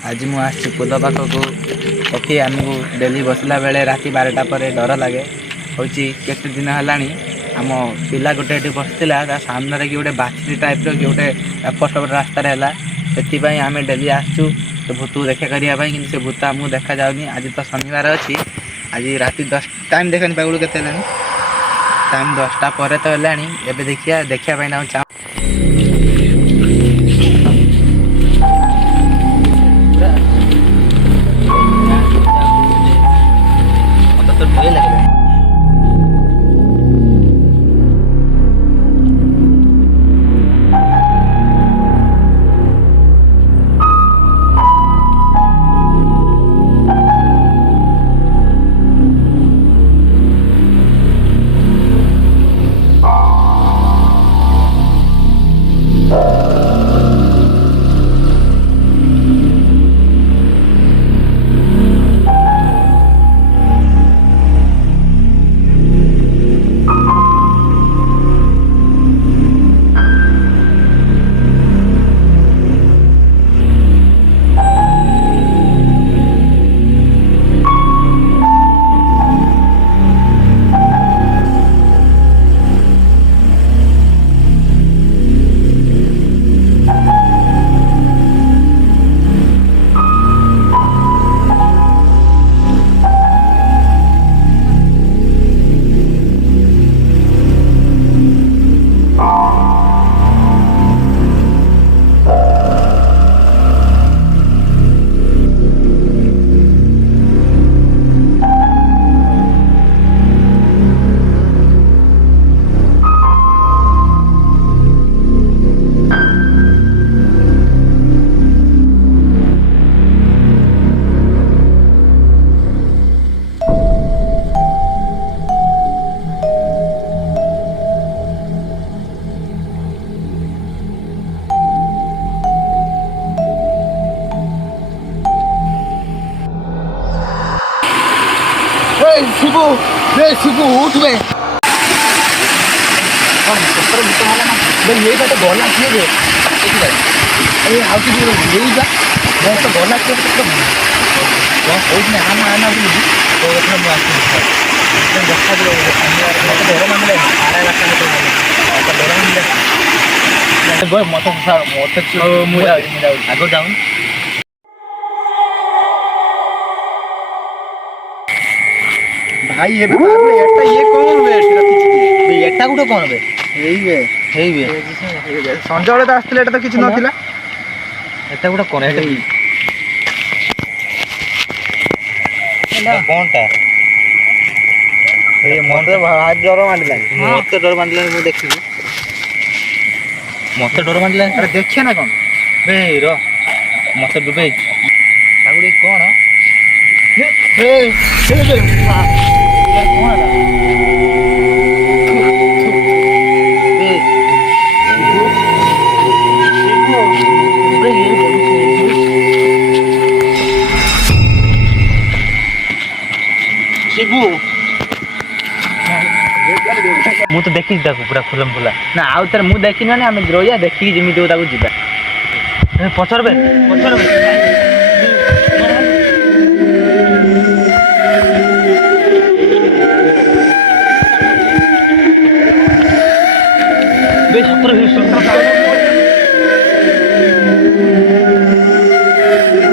आज मु आसी पोद पाखक एटी आमको डेली बसला बेले राति 12टा पर डर लगे हूँ केते दिन है आम पिला गोटे बसला सामने कि गोटे बाछी टाइप रोटे एपट रास्तार है से आम डेली आसचु से भूत देखा करने कि भूत आमको देखा जाऊनी। आज तो शनिवार अच्छी आज राति 10 टाइम देखनी पागुड़ के टाइम 10टा पर तो है देखा चाह शिबू शिबू उठ बे ये तो गला किए अरे आउ कि यही जा तो गला किए आना आना बोली तो देखा डर मानले डर मानले मत आग जाऊन भाई ये ये कौन बे एटा गुटे कौन बे संजय बेले तो आसते तो किसी नाला एटा गुटे कौन कौनटा मत डर मानला मत डर मानला मुझे देखी मत डर मानला अरे देखिए ना कौन बे रो मत डुबे कौन मु तो देखी पूरा खुलम खुला ना आउ तार मु देखी ना आम रोया देखी जमी जा पचर बे